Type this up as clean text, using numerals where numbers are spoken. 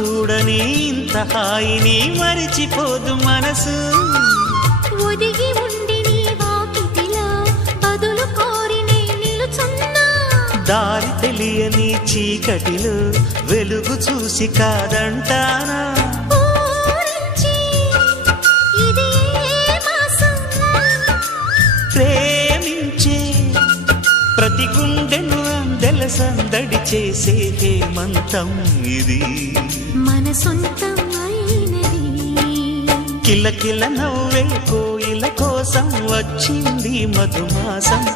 చూడని ఇంత హాయిని మరిచిపోదు మనసు. ఒదిగి ఉండి నీ వాకిటిలో బదులు కోరి నే నిలుచున్నా. దారి తెలియని చీకటిలో వెలుగు చూసి కాదంటానా. ప్రేమించే ప్రతి గుండెను అందెల సందడి చేసే హేమంతం ఇది. మన సొంతం అయినది. కిలకిల నవ్వే కోయిల కోసం వచ్చింది మధుమాసం.